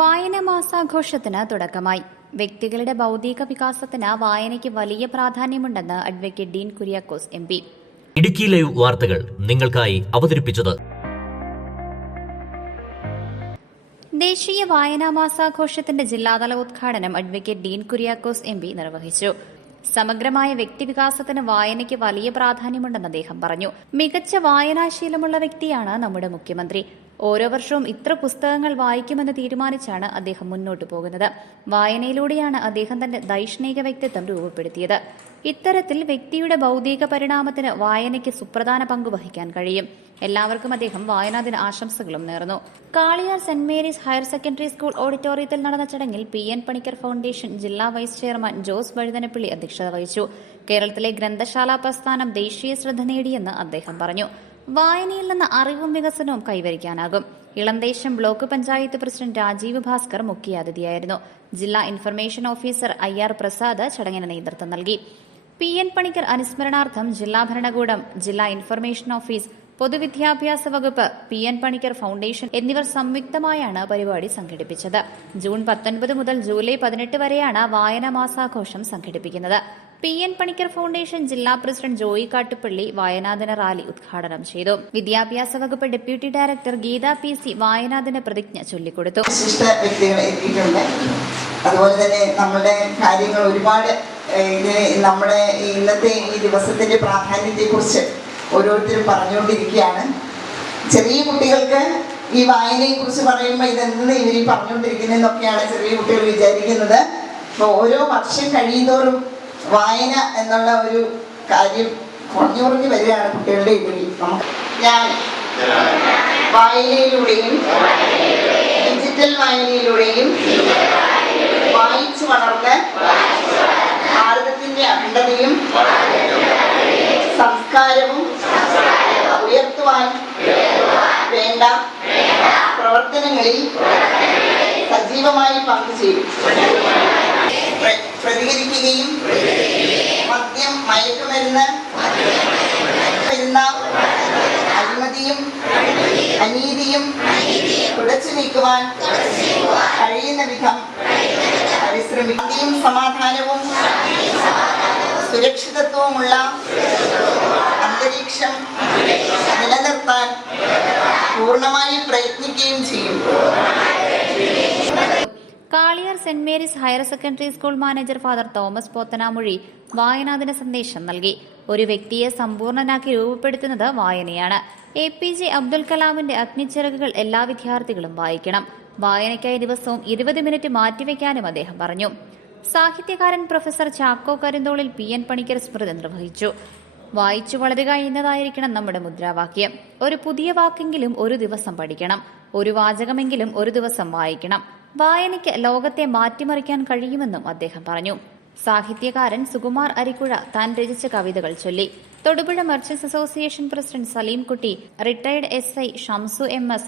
വായന മാസാഘോഷത്തിന് തുടക്കമായി. വ്യക്തികളുടെ ബൌദ്ധിക വികാസത്തിന് വായനയ്ക്ക് വലിയ പ്രാധാന്യമുണ്ടെന്ന് advocate Dean Kuriakose MP. Idukki live വാർത്തകൾ നിങ്ങൾക്കായി അവതരിപ്പിച്ചത്. ദേശീയ വായനാ മാസാഘോഷത്തിന്റെ ജില്ലാതല ഉദ്ഘാടനം അഡ്വക്കേറ്റ് ഡീൻ കുര്യാക്കോസ് MP നിർവഹിച്ചു. സമഗ്രമായ വ്യക്തിവികാസത്തിന് വായനയ്ക്ക് വലിയ പ്രാധാന്യമുണ്ടെന്ന് അദ്ദേഹം പറഞ്ഞു. മികച്ച വായനാശീലമുള്ള വ്യക്തിയാണ് നമ്മുടെ മുഖ്യമന്ത്രി. ഓരോ വർഷവും ഇത്ര പുസ്തകങ്ങൾ വായിക്കുമെന്ന് തീരുമാനിച്ചാണ് അദ്ദേഹം മുന്നോട്ടു പോകുന്നത്. വായനയിലൂടെയാണ് അദ്ദേഹം തന്റെ ദൈഷ്ണിക വ്യക്തിത്വം രൂപപ്പെടുത്തിയത്. ഇത്തരത്തിൽ വ്യക്തിയുടെ ബൌദ്ധിക പരിണാമത്തിന് വായനയ്ക്ക് സുപ്രധാന പങ്ക് വഹിക്കാൻ കഴിയും. എല്ലാവർക്കും അദ്ദേഹം വായനാദിന ആശംസകളും നേർന്നു. Kaliyar saint Mary's higher secondary school ഓഡിറ്റോറിയത്തിൽ നടന്ന ചടങ്ങിൽ PN പണിക്കർ ഫൗണ്ടേഷൻ ജില്ലാ വൈസ് ചെയർമാൻ ജോസ് വഴുതനപ്പള്ളി അധ്യക്ഷത വഹിച്ചു. കേരളത്തിലെ ഗ്രന്ഥശാലാ പ്രസ്ഥാനം ദേശീയ ശ്രദ്ധ നേടിയെന്ന് അദ്ദേഹം പറഞ്ഞു. വായനയിൽ നിന്ന് അറിവും വികസനവും കൈവരിക്കാനാകും. ഇളന്തേശം ബ്ലോക്ക് പഞ്ചായത്ത് പ്രസിഡന്റ് രാജീവ് ഭാസ്കർ മുഖ്യാതിഥിയായിരുന്നു. ജില്ലാ ഇൻഫർമേഷൻ ഓഫീസർ IR പ്രസാദ് ചടങ്ങിന് നേതൃത്വം നൽകി. PN പണിക്കർ അനുസ്മരണാർത്ഥം ജില്ലാ ഭരണകൂടം, ജില്ലാ ഇൻഫർമേഷൻ ഓഫീസ്, പൊതുവിദ്യാഭ്യാസ വകുപ്പ്, PN പണിക്കർ ഫൗണ്ടേഷൻ എന്നിവർ സംയുക്തമായാണ് പരിപാടി സംഘടിപ്പിച്ചത്. ജൂൺ 19 മുതൽ ജൂലൈ 18 വരെയാണ് വായനാ മാസാഘോഷം സംഘടിപ്പിക്കുന്നത്. PN പണിക്കർ ഫൗണ്ടേഷൻ ജില്ലാ പ്രസിഡന്റ് ജോയി കാട്ടുപള്ളി വായനാദിന റാലി ഉദ്ഘാടനം ചെയ്തു. വിദ്യാഭ്യാസ വകുപ്പ് ഡെപ്യൂട്ടി ഡയറക്ടർ ഗീത PC വായനാദിന പ്രതിജ്ഞ ചൊല്ലിക്കൊടുത്തു. അതുപോലെ തന്നെ നമ്മുടെ കാര്യങ്ങൾ ഒരുപാട് നമ്മുടെ ഇന്നത്തെ ഈ ദിവസത്തിന്റെ പ്രാധാന്യത്തെക്കുറിച്ച് ഓരോരുത്തരും പറഞ്ഞുകൊണ്ടിരിക്കുകയാണ്. ചെറിയ കുട്ടികൾക്ക് ഈ വായനയെ കുറിച്ച് പറയുമ്പോൾ ഇതെന്ത് ഇവർ പറഞ്ഞുകൊണ്ടിരിക്കുന്നതെന്നൊക്കെയാണ് ചെറിയ കുട്ടികൾ വിചാരിക്കുന്നത്. അപ്പോൾ ഓരോ വർഷം കഴിയുന്തോറും വായന എന്നുള്ള ഒരു കാര്യം കുറഞ്ഞു വരികയാണ് കുട്ടികളുടെ ഇടയിൽ. ഞാൻ വായനയിലൂടെയും ഡിജിറ്റൽ വായനയിലൂടെയും വായിച്ചു വളർന്ന് ഭാരതത്തിന്റെ അഖണ്ഡതയും സംസ്കാരവും ഉയർത്തുവാൻ വേണ്ട പ്രവർത്തനങ്ങളിൽ സജീവമായി പങ്കുചേരും. പ്രതികരിക്കുകയും മദ്യം, മയക്കുമരുന്ന്, അഴിമതിയും അനീതിയും തുടച്ചു നീക്കുവാൻ കഴിയുന്ന വിധം പരിശ്രമിക്കുകയും സമാധാനവും സുരക്ഷിതത്വമുള്ള അന്തരീക്ഷം നിലനിർത്താൻ പൂർണ്ണമായും പ്രയത്നിക്കുകയും ചെയ്യും. Kaliyar saint Mary's higher secondary school manager father Thomas Pothanamozhi വായനാദിന സന്ദേശം നൽകി. ഒരു വ്യക്തിയെ സമ്പൂർണ്ണനാക്കി രൂപപ്പെടുത്തുന്നത് വായനയാണ്. APJ അബ്ദുൽ കലാമിന്റെ അഗ്നിച്ചിറകുകൾ എല്ലാ വിദ്യാർത്ഥികളും വായിക്കണം. വായനയ്ക്കായി ദിവസവും 20 മിനിറ്റ് മാറ്റിവെക്കാനും അദ്ദേഹം പറഞ്ഞു. സാഹിത്യകാരൻ പ്രൊഫസർ ചാക്കോ കരിന്തോളിൽ PN പണിക്കർ സ്മൃതി നിർവഹിച്ചു. വായിച്ചു വളരുക എന്നതായിരിക്കണം നമ്മുടെ മുദ്രാവാക്യം. ഒരു പുതിയ വാക്കെങ്കിലും ഒരു ദിവസം പഠിക്കണം. ഒരു വാചകമെങ്കിലും ഒരു ദിവസം വായിക്കണം. വായനയ്ക്ക് ലോകത്തെ മാറ്റിമറിക്കാൻ കഴിയുമെന്നും അദ്ദേഹം പറഞ്ഞു. സാഹിത്യകാരൻ സുകുമാർ അരിക്കുഴ താൻ രചിച്ച കവിതകൾ ചൊല്ലി. Thodupuzha merchants association president Saleem Kutty, retired SI Shamsu MS,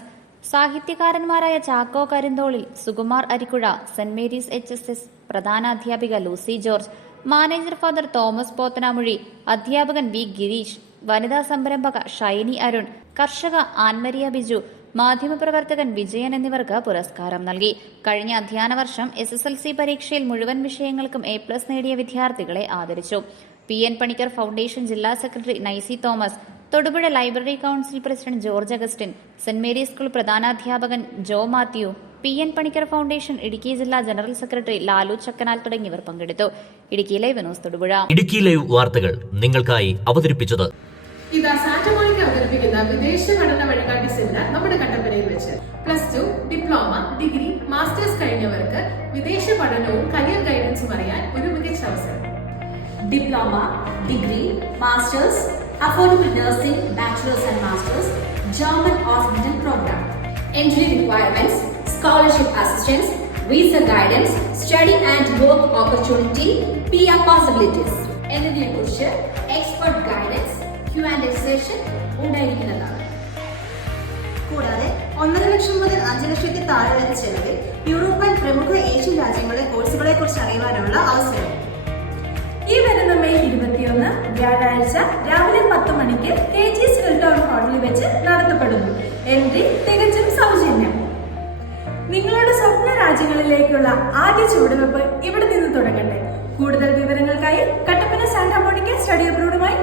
സാഹിത്യകാരന്മാരായ Chacko Karintholil, Sukumar Arikkuzha, saint Mary's HSS പ്രധാനാധ്യാപിക Lucy George, manager father Thomas Pothanamozhi, അധ്യാപകൻ V ഗിരീഷ്, വനിതാ സംരംഭക ഷൈനി അരുൺ, കർഷക ആൻമരിയ ബിജു, മാധ്യമപ്രവർത്തകൻ വിജയൻ എന്നിവർക്ക് പുരസ്കാരം നൽകി. കഴിഞ്ഞ അധ്യയന വർഷം SSLC പരീക്ഷയിൽ മുഴുവൻ വിഷയങ്ങൾക്കും A+ നേടിയ വിദ്യാർത്ഥികളെ ആദരിച്ചു. PN പണിക്കർ ഫൗണ്ടേഷൻ ജില്ലാ secretary Naisy Thomas, Thodupuzha library council president George Augustine, saint Mary's school പ്രധാനാധ്യാപകൻ Joe Mathew, PN Panicker foundation Idukki ജില്ലാ ജനറൽ സെക്രട്ടറി ലാലു ചക്കനാൽ തുടങ്ങിയവർ പങ്കെടുത്തു. Idukki live news Thodupuzha. Idukki live വാർത്തകൾ നിങ്ങൾക്കായി അവതരിപ്പിച്ചത്. ഇതാ സാറ്റമോണിക്ക് അവതരിപ്പിക്കുന്ന വിദേശ പഠന വഴികാട്ടി സെമിനാർ നമ്മുടെ കട്ടപ്പനയിൽ വെച്ച് +2, ഡിപ്ലോമ, ഡിഗ്രി, മാസ്റ്റേഴ്സ് കഴിഞ്ഞവർക്ക് വിദേശ പഠനവും കരിയർ ഗൈഡൻസും അറിയാൻ ഒരു മികച്ച അവസരം. Diploma, degree, masters, affordable nursing, bachelor's and master's, German or Indian program. Entry requirements: scholarship assistance, visa guidance, study and work opportunity, PR possibilities. എന്നിവയെക്കുറിച്ച് എക്സ്പെർട്ട് ഗൈഡൻസ്, Q&A സെഷൻ ഉണ്ടായിരിക്കുന്നതാണ്. കൂടാതെ 1.5 ലക്ഷം മുതൽ 5 ലക്ഷത്തിൽ താഴെ വരെ ചെലവിൽ യൂറോപ്യൻ പ്രമുഖ ഏഷ്യൻ രാജ്യങ്ങളിലെ കോഴ്സുകളെ കുറിച്ച് അറിയുവാനുള്ള അവസരം. ഈ വരുന്ന മെയ് 21 വ്യാഴാഴ്ച രാവിലെ 10 മണിക്ക് KGS ഹിൽടൗൺ ഹാളിൽ വെച്ച് നടത്തപ്പെടുന്നു. എൻട്രി തികച്ചും സൗജന്യം. നിങ്ങളുടെ സ്വപ്ന രാജ്യങ്ങളിലേക്കുള്ള ആദ്യ ചുവടുവെപ്പ് ഇവിടെ നിന്ന് തുടങ്ങട്ടെ. കൂടുതൽ വിവരങ്ങൾക്കായി കട്ടപ്പന സാന്റാ മോണിക്ക സ്റ്റഡി അബ്രോഡുമായി